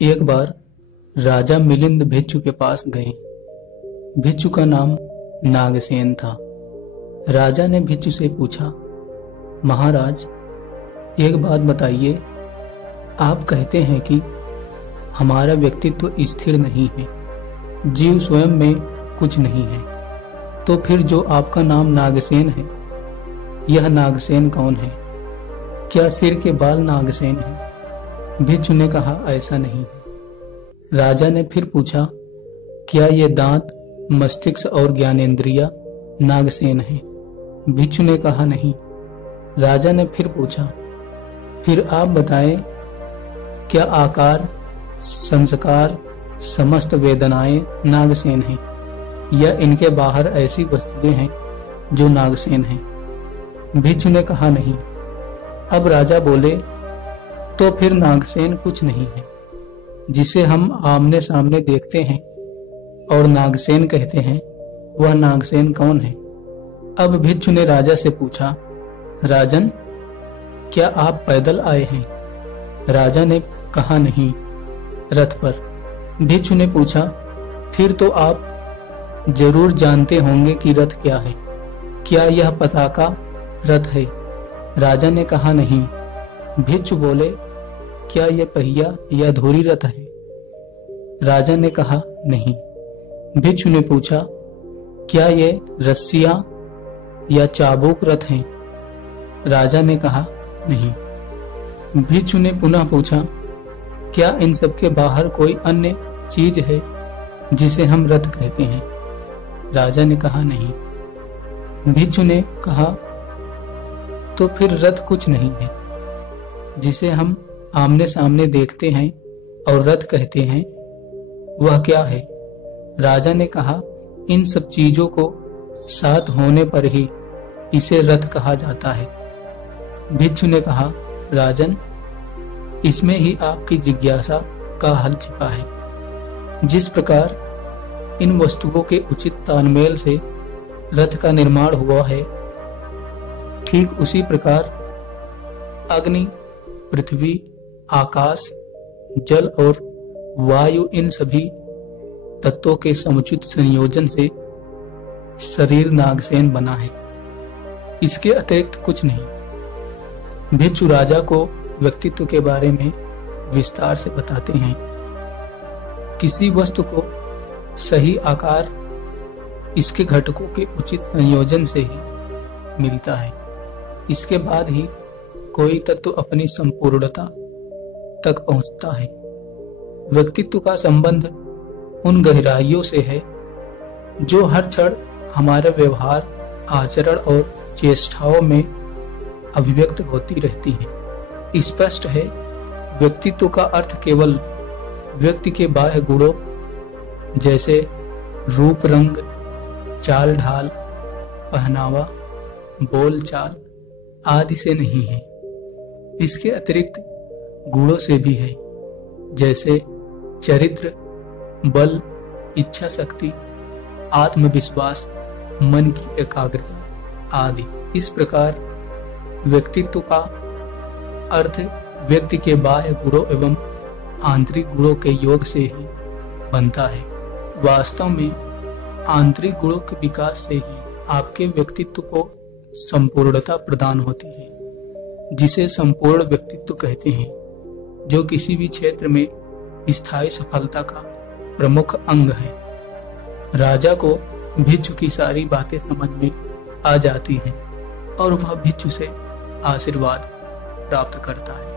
एक बार राजा मिलिंद भिक्षु के पास गए। भिक्षु का नाम नागसेन था। राजा ने भिक्षु से पूछा, महाराज, एक बात बताइए, आप कहते हैं कि हमारा व्यक्तित्व स्थिर नहीं है, जीव स्वयं में कुछ नहीं है, तो फिर जो आपका नाम नागसेन है, यह नागसेन कौन है? क्या सिर के बाल नागसेन हैं? भिक्षु ने कहा, ऐसा नहीं है। राजा ने फिर पूछा, क्या ये दांत, मस्तिष्क और ज्ञानेंद्रिया नागसेन है? भिक्षु ने कहा, नहीं। राजा ने फिर पूछा, फिर आप बताएं, क्या आकार, संस्कार, समस्त वेदनाएं नागसेन हैं, या इनके बाहर ऐसी वस्तुएं हैं जो नागसेन हैं? भिक्षु ने कहा, नहीं। अब राजा बोले, तो फिर नागसेन कुछ नहीं है, जिसे हम आमने सामने देखते हैं और नागसेन कहते हैं, वह नागसेन कौन है? अब भिक्षु ने राजा से पूछा, राजन, क्या आप पैदल आए हैं? राजा ने कहा, नहीं, रथ पर। भिक्षु ने पूछा, फिर तो आप जरूर जानते होंगे कि रथ क्या है, क्या यह पताका रथ है? राजा ने कहा, नहीं। भिक्षु बोले, क्या यह पहिया या धुरी रथ है? राजा ने कहा, नहीं। भिक्षु ने पूछा, क्या ये रस्सियां या चाबुक रथ हैं? राजा ने कहा, नहीं। भिक्षु ने पुनः पूछा, क्या इन सब के बाहर कोई अन्य चीज है जिसे हम रथ कहते हैं? राजा ने कहा, नहीं। भिक्षु ने कहा, तो फिर रथ कुछ नहीं है, जिसे हम आमने सामने देखते हैं और रथ कहते हैं, वह क्या है? राजा ने कहा, इन सब चीजों को साथ होने पर ही इसे रथ कहा जाता है। भिक्षु ने कहा, राजन, इसमें ही आपकी जिज्ञासा का हल छिपा है। जिस प्रकार इन वस्तुओं के उचित तालमेल से रथ का निर्माण हुआ है, ठीक उसी प्रकार अग्नि, पृथ्वी, आकाश, जल और वायु, इन सभी तत्वों के समुचित संयोजन से शरीर नागसेन बना है, इसके अतिरिक्त कुछ नहीं। भिक्षु राजा को व्यक्तित्व के बारे में विस्तार से बताते हैं। किसी वस्तु को सही आकार इसके घटकों के उचित संयोजन से ही मिलता है। इसके बाद ही कोई तत्व अपनी संपूर्णता तक पहुंचता है। व्यक्तित्व का संबंध उन गहराइयों से है जो हर क्षण हमारे व्यवहार, आचरण और चेष्टाओं में अभिव्यक्त होती रहती है। स्पष्ट है, व्यक्तित्व का अर्थ केवल व्यक्ति के बाह्य गुणों जैसे रूप, रंग, चाल ढाल, पहनावा, बोलचाल आदि से नहीं है। इसके अतिरिक्त गुणों से भी है, जैसे चरित्र, बल, इच्छा शक्ति, आत्मविश्वास, मन की एकाग्रता आदि। इस प्रकार व्यक्तित्व का अर्थ व्यक्ति के बाह्य गुणों एवं आंतरिक गुणों के योग से ही बनता है। वास्तव में आंतरिक गुणों के विकास से ही आपके व्यक्तित्व को संपूर्णता प्रदान होती है, जिसे संपूर्ण व्यक्तित्व कहते हैं, जो किसी भी क्षेत्र में स्थायी सफलता का प्रमुख अंग है। राजा को भिक्षु की सारी बातें समझ में आ जाती हैं और वह भिक्षु से आशीर्वाद प्राप्त करता है।